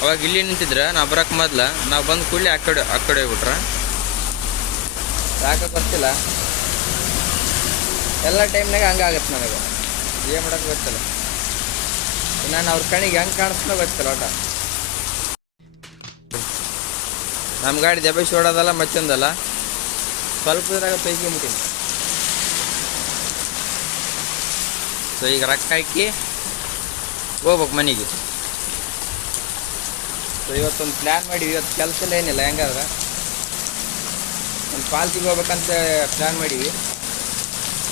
ಅವಾಗ ಇಲ್ಲಿ ನಿಂತಿದ್ರೆ ನಾವು ಬರೋಕ್ಕೆ ಮೊದ್ಲ, ನಾವು ಬಂದು ಕೂಡಲೇ ಆ ಕಡೆ ಆ ಕಡೆ ಹೋಗ್ಬಿಟ್ರೆ. ಯಾಕೆ ಬರ್ತಿಲ್ಲ. ಎಲ್ಲ ಟೈಮ್ನಾಗ ಹಂಗಾಗತ್ತೆ ನನಗೆ. ಏನು ಮಾಡೋಕೆ ಗೊತ್ತಿಲ್ಲ. ನಾನು ಅವ್ರ ಕಣಿಗೆ ಹೆಂಗೆ ಕಾಣಿಸ್ತಾ ಗೊತ್ತಿಲ್ಲ ಓಟ ನಮ್ಮ ಗಾಡಿ ದೆಬ್ಬಸಿ ಓಡೋದಲ್ಲ ಮತ್ತೊಂದಲ್ಲ. ಪೈಕಿ ಪೈಕಿಬಿಟ್ಟಿನಿ ಸೊ ಈಗ ರೊಕ್ಕ ಹಾಕಿ ಹೋಗ್ಬೇಕು ಮನೆಗೆ. ಸೊ ಇವತ್ತೊಂದು ಪ್ಲ್ಯಾನ್ ಮಾಡಿ ಇವತ್ತು ಕೆಲಸ ಏನಿಲ್ಲ ಹೆಂಗಾದ್ರೆ? ಒಂದು ಪಾಲ್ಸಿಗೆ ಹೋಗ್ಬೇಕಂತ ಪ್ಲ್ಯಾನ್ ಮಾಡೀವಿ.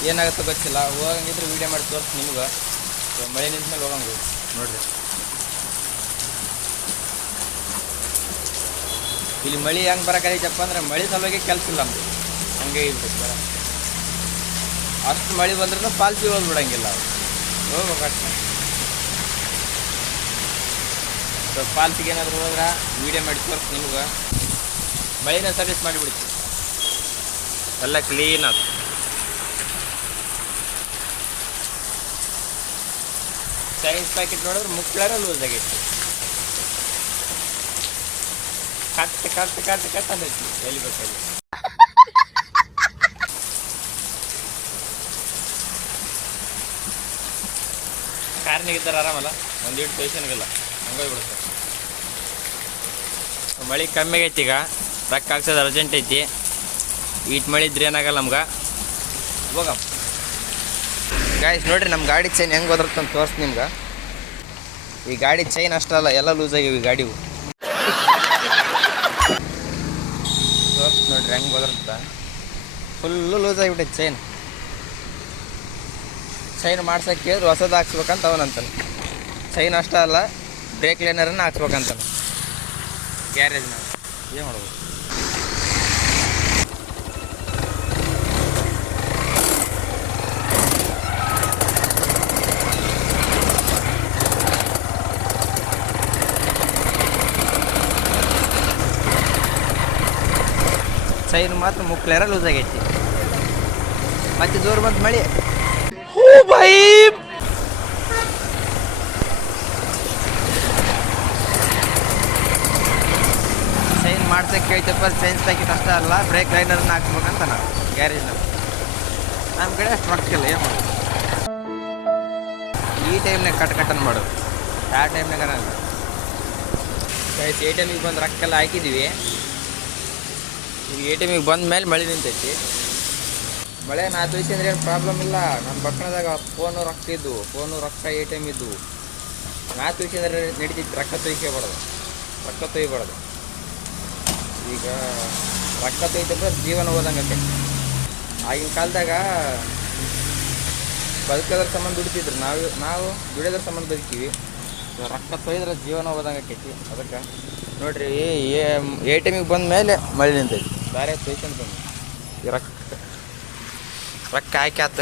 ಏನಾಗುತ್ತೋ ಗೊತ್ತಿಲ್ಲ ಹೋಗಂಗಿದ್ರೆ ವೀಡಿಯೋ ಮಾಡಿ ತೋರಿಸ್ತೀನಿ ನಿಮ್ಗೆ. ಸೊ ಮಳೆ ನಿಂತ ಮೇಲೆ ಹೋಗಂಗೆ ನೋಡ್ರಿ. ಇಲ್ಲಿ ಮಳೆ ಹೆಂಗೆ ಬರೋಕಾಗೈತಪ್ಪ ಅಂದ್ರೆ ಮಳೆ ಸಲುವಾಗಿ ಕೆಲಸ ಇಲ್ಲ ನಮ್ದು. ಹಂಗೆ ಇರ್ಬೇಕು ಬರ ಅಷ್ಟು ಮಳೆ ಬಂದ್ರೂ ಪಾಲ್ಸಿ ಹೋಗ್ಬಿಡಂಗಿಲ್ಲ. ಹೋಗ್ಬೇಕು ಅಷ್ಟೇ. ಸೊ ಫಾಲ್ಸಿಗೆ ಏನಾದರೂ ಹೋದ್ರೆ ವೀಡಿಯೋ ಮಾಡಿ ತೋರಿಸಿ ನಿಮ್ಗೆ. ಮಳೆನ ಸರ್ವಿಸ್ ಮಾಡಿಬಿಡ್ತೀವಿ ಎಲ್ಲ ಕ್ಲೀನ್ ಆಯ್ತು ಸೈನ್ಸ್ ಪ್ಯಾಕೆಟ್ ನೋಡಿದ್ರೆ ಮುಕ್ಕಳಾರ ಲೂಸ್ ಆಗೈತಿ. ಕಟ್ ಕಟ್ ಕಟ್ ಕಟ್ ಅಂದೈತಿ ಎಲ್ಲಿ ಬೇಕಲ್ಲಿ ಕಾರ್ನಿಗೆ ಇದ್ದಾರೆ ಆರಾಮಲ್ಲ? ಒಂದೀಟು ಪೇಷನ್ಗೆಲ್ಲ ಹಂಗಾಗಿ ಬಿಡುತ್ತೆ ಮಳೆ ಕಮ್ಮಿ ಆಗೈತಿ ಈಗ. ರೊಕ್ಕ ಹಾಕ್ಸೋದು ಅರ್ಜೆಂಟ್ ಐತಿ. ಈಟ್ ಮಳೆ ಇದ್ರೆ ಏನಾಗಲ್ಲ ನಮ್ಗೆ. ಹೋಗಮ್ಮ ಗಾಯ್ಸ್ ನೋಡ್ರಿ ನಮ್ಮ ಗಾಡಿ ಚೈನ್ ಹೆಂಗೆ ಅಂತ ತೋರ್ಸ್ ನಿಮ್ಗೆ. ಈ ಗಾಡಿ ಚೈನ್ ಅಷ್ಟಲ್ಲ ಎಲ್ಲ ಲೂಸ್ ಆಗಿವೆ ಈ ಗಾಡಿವು. ತೋರ್ಸ್ ನೋಡ್ರಿ, ಹೆಂಗೆ ಹೋದ್ರತ್ತ ಫುಲ್ಲು ಲೂಸ್ ಆಗಿಬಿಟ್ಟೈತೆ ಚೈನ್ ಚೈನ್ ಮಾಡ್ಸಕ್ಕೆ ಕೇಳಿದ್ರೆ ಹೊಸದು ಹಾಕ್ಸ್ಬೇಕಂತ ಅವನಂತಾನೆ. ಚೈನ್ ಅಷ್ಟೇ ಅಲ್ಲ ಬ್ರೇಕ್ ಲೈನರನ್ನ ಹಾಕ್ಸ್ಬೇಕಂತಾನೆ. ಗ್ಯಾರೇಜ್ ಏನು ಮಾಡ್ಬೋದು ಸೈನ್ ಮಾತ್ರ ಮುಕ್ಲೇರ ಲೂಸ್ ಆಗೈತಿ. ಮತ್ತೆ ಜೋರು ಬಂತು ಮಳೆ. ಚೈನ್ ಮಾಡ್ಸಕ್ಕೆ ಕೇಳ್ತಪ್ಪ ಚೇಂಜ್ ಪ್ಯಾಕೆಟ್ ಅಷ್ಟೇ ಅಲ್ಲ ಬ್ರೇಕ್ ಲೈನರ್ನ ಹಾಕ್ಬೇಕಂತ ನಾವು ಗ್ಯಾರೇಜ್ನ ನಮ್ಮ ಕಡೆ ಅಷ್ಟು ರೊಕ್ಕ ಇಲ್ಲ, ಏನು ಮಾಡೋದು? ಈ ಟೈಮ್ನಾಗ ಕಟ್ ಕಟ್ಟನ್ ಮಾಡೋದು. ಆ ಟೈಮ್ನಾಗ ಅನ್ನಲ್ಲ ಗೈಸ್ ಎ ಟಿ ಎಮಿಗೆ ಬಂದು ರೊಕ್ಕ ಎಲ್ಲ ಹಾಕಿದ್ದೀವಿ ಈಗ ಎ ಟಿ ಎಮಿಗೆ ಬಂದ ಮೇಲೆ ಮಳೆ ನಿಂತೈತಿ. ಮಳೆ ನಾ ತೋರಿಸಿ ಅಂದ್ರೆ ಏನು ಪ್ರಾಬ್ಲಮ್ ಇಲ್ಲ. ನನ್ನ ಬಕ್ಕಣದಾಗ ಫೋನು ರೊಕ್ಕ ಇದ್ದು ಫೋನು ರೊಕ್ಕ ಎ ಟಿ ಎಂ ಇದ್ದು ನಾ ತೋರಿಸಿ ಅಂದ್ರೆ ನಡೀತಿತ್ತು ರೊಕ್ಕ ತೊಯ್ಕೋಬಾರ್ದು ರೊಕ್ಕ ತೊಯ್ಬಾರ್ದು ಈಗ ರೊಕ್ಕ ತೆಗೆದ್ರೆ ಜೀವನ ಹೋದಂಗೆ ಆಗಿನ ಕಾಲದಾಗ ಬದುಕೋದ್ರ ಸಂಬಂಧ ದುಡಿತಿದ್ರು. ನಾವು ನಾವು ದುಡಿಯೋದ್ರ ಸಂಬಂಧ ಬದುಕೀವಿ ರೊಕ್ಕ ತೊಯ್ದ್ರೆ ಜೀವನ ಹೋದಂಗೆ ಆಕೈತಿ ಅದಕ್ಕೆ ನೋಡ್ರಿ ಎ ಟಿ ಎಮಿಗೆ ಬಂದ ಮೇಲೆ ಮಳೆ ನಿಂತೈತಿ. ಬೇರೆ ಪೇಷಂಟ್ ಬಂದು ಈ ರೊಕ್ಕ ರೊಕ್ಕ ಹಾಕಿ ಆತ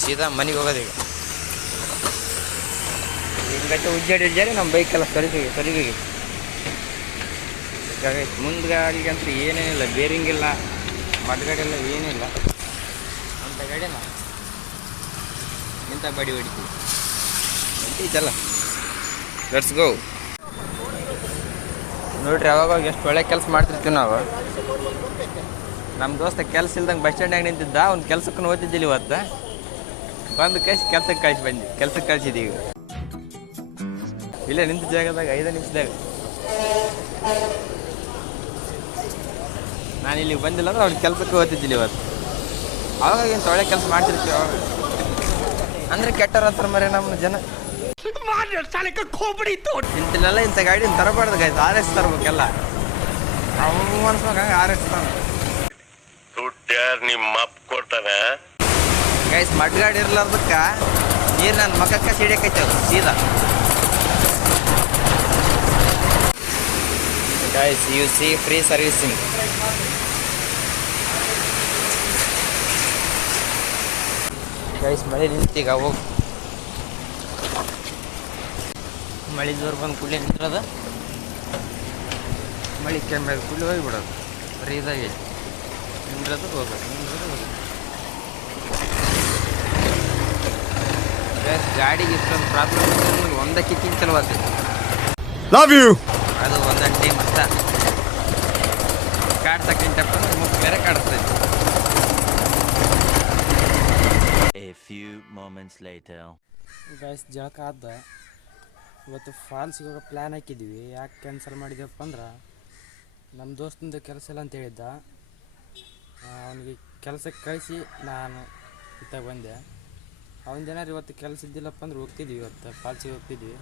ಸೀದಾ ಮನೆಗೆ ಈಗ. ಹಿಂಗಟ್ಟೆ ಉಜ್ಜಾಡಿ ಉಜ್ಜಾಡಿ ನಮ್ಮ ಬೈಕೆಲ್ಲ ಸರಿಗೆ ಸರಿಗೆ ಮುಂದ್ಗಾಡಿಗೆ ಅಂತ ಏನೇನಿಲ್ಲ, ಬೇರಿಂಗಿಲ್ಲ ಇಲ್ಲ ಏನಿಲ್ಲ. ಅಂತ ಗಾಡಿನ ಇಂಥ ಬಡಿ ಹೊಡಿತೀವಿ. ಹೊಡಿತೈತಲ್ಲ ಲೆಟ್ಸ್ ಗೋ ನೋಡ್ರಿ ಅವಾಗ ಎಷ್ಟು ಒಳ್ಳೆ ಕೆಲಸ ಮಾಡ್ತಿರ್ತೀವಿ ನಾವು. ನಮ್ಮ ದೋಸ್ತ ಕೆಲಸ ಇಲ್ದಂಗೆ ಬಸ್ ಸ್ಟ್ಯಾಂಡಾಗ ನಿಂತಿದ್ದ, ಅವ್ನು ಕೆಲ್ಸಕ್ಕೆ ಓದ್ತಿದ್ದಿಲ್ಲ ಇವತ್ತು. ಬಂದು ಕಳಿಸಿ ಕೆಲ್ಸಕ್ಕೆ ಕಳಿಸಿ ಬಂದು ಕೆಲ್ಸಕ್ಕೆ ಕಳ್ಸಿದ್ದೀವಿ ಇಲ್ಲೇ ನಿಂತ ಜಾಗದಾಗ, ಐದು ನಿಮಿಷದಾಗ. ನಾನು ಇಲ್ಲಿಗೆ ಬಂದಿಲ್ಲ ಅಂದ್ರೆ ಅವ್ರಿಗೆ ಕೆಲಸಕ್ಕೆ ಓದ್ತಿದ್ದಿಲ್ಲ ಇವತ್ತು. ಅವಾಗ ಇಂಥ ಒಳ್ಳೆ ಕೆಲಸ ಮಾಡ್ತಿರ್ತೀವಿ ಅವಾಗ? ಅಂದ್ರೆ ಕೆಟ್ಟವ್ರ ಹತ್ರ ಮರೆ ನಮ್ಮ ಜನ. ಇಂತಿಲ್ಲ ಇಂಥ ಗಾಡಿ ತರಬಾರ್ದು ಗಾಯ್ತು ಆರ್ ಎಸ್ ತರ್ಬೇಕೆಲ್ಲ. ಅವು ಅನ್ಸ್ಬೇಕು ಹಂಗೆ ಆರ್ ಎಸ್ ತಾನೆ. ನಿಮ್ಮ ಅಪ್ಪ ಕೊಡ್ತಾನೆ. ಗೈಸ್ ಮಡ್ಗಾಡ್ ಇರ್ಲಾರ್ದಕ್ಕ ನೀರು ನನ್ನ ಮಕ್ಕ ಸಿಡಿಯಕೈತೆ ಅದು ಸೀದಾ. Guys you see free servicing guys ಮಳೆ ನಿಂತೀಗ ಹೋಗಿ ಮಳೆ ಜೋರು ಬಂದು ಕುಳ್ಳಿ ನಿಂತಿರೋದು ಮಳೆ ಕೆಮ್ಮೆ ಕುಳ್ಳಿ ಹೋಗಿಬಿಡೋದು ಬರೀ ಇದಾಗೈತಿ ನಿಂದ್ರದು ಹೋಗೋದು ನಿಂದ್ರದು ಹೋಗೋದು ಗೈಸ್ ಗಾಡಿಗೆ ಇಷ್ಟೊಂದು ಪ್ರಾಬ್ಲಮ್ ಒಂದೇ ಕಿಕ್ಕಿಂಗ್ ಚಲೋ ಆಗ್ತೈತಿ Love you. ಅದು ಒಂದು ಟೀಮ್ ಅಂತ ಕಾಡ್ತಕ್ಕಂಥ ಅಂದ್ರೆ ಮುಖ ಬೇರೆ ಕಾಡಿಸ್ತೈತಿ A few moments later. Guys ಜಳಕ ಆದ ಇವತ್ತು ಫಾಲ್ಸಿಗೆ ಹೋಗೋ ಪ್ಲ್ಯಾನ್ ಹಾಕಿದ್ವಿ. ಯಾಕೆ ಕ್ಯಾನ್ಸಲ್ ಮಾಡಿದ್ವಪ್ಪ ಅಂದ್ರೆ ನಮ್ಮ ದೋಸ್ತಂದು ಕೆಲಸ ಇಲ್ಲ ಅಂತ ಹೇಳಿದ್ದ. ಅವನಿಗೆ ಕೆಲಸಕ್ಕೆ ಕಳಿಸಿ ನಾನು ಇತ್ತಾಗ ಬಂದೆ. ಅವನ ಏನಾರು ಇವತ್ತು ಕೆಲಸ ಇದ್ದಿಲ್ಲಪ್ಪ ಅಂದ್ರೆ ಹೋಗ್ತಿದ್ವಿ ಇವತ್ತು. ಫಾಲ್ಸಿಗೆ ಹೋಗ್ತಿದ್ವಿ.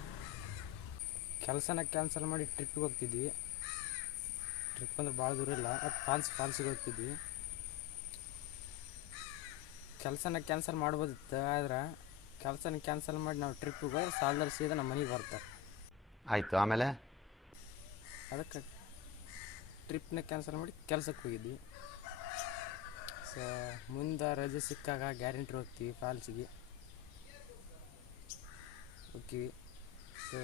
ಕೆಲಸನ ಕ್ಯಾನ್ಸಲ್ ಮಾಡಿ ಟ್ರಿಪ್ಗೆ ಹೋಗ್ತಿದ್ವಿ. ಟ್ರಿಪ್ ಅಂದ್ರೆ ಭಾಳ ದೂರ ಇಲ್ಲ ಅದು ಫಾಲ್ಸ್ ಫಾಲ್ಸಿಗೆ ಹೋಗ್ತಿದ್ವಿ. ಕೆಲಸನ ಕ್ಯಾನ್ಸಲ್ ಮಾಡ್ಬೋದಿತ್ತು ಆದ್ರೆ ಕೆಲಸನ ಕ್ಯಾನ್ಸಲ್ ಮಾಡಿ ನಾವು ಟ್ರಿಪ್ಪಿಗೆ ಹೋಗಿ ಸಾಲದ ಸೀದಾ ನಮ್ಮ ಮನೆಗೆ ಬರ್ತಾರೆ. ಆಯಿತು ಆಮೇಲೆ? ಅದಕ್ಕೆ ಟ್ರಿಪ್ನ ಕ್ಯಾನ್ಸಲ್ ಮಾಡಿ ಕೆಲಸಕ್ಕೆ ಹೋಗಿದ್ವಿ. ಸೊ ಮುಂದೆ ರಜೆ ಸಿಕ್ಕಾಗ ಗ್ಯಾರಂಟಿ ಹೋಗ್ತೀವಿ ಫಾಲ್ಸಿಗೆ ಹೋಗ್ತೀವಿ. ಸೊ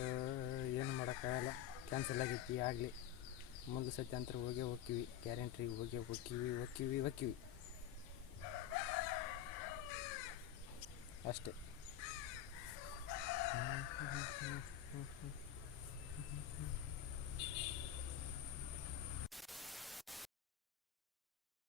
ಏನು ಮಾಡೋಕ್ಕಾಗಲ್ಲ. ಕ್ಯಾನ್ಸಲ್ ಆಗೈತಿ, ಆಗಲಿ. ಮುಂದೆ ಸತಿ ಅಂತ ಹೋಗೇ ಹೋಗ್ತೀವಿ ಗ್ಯಾರಂಟಿ ಹೋಗೇ ಹೋಗ್ತೀವಿ ಹೋಗ್ತೀವಿ ಹೋಗ್ತೀವಿ ಅಷ್ಟೇ.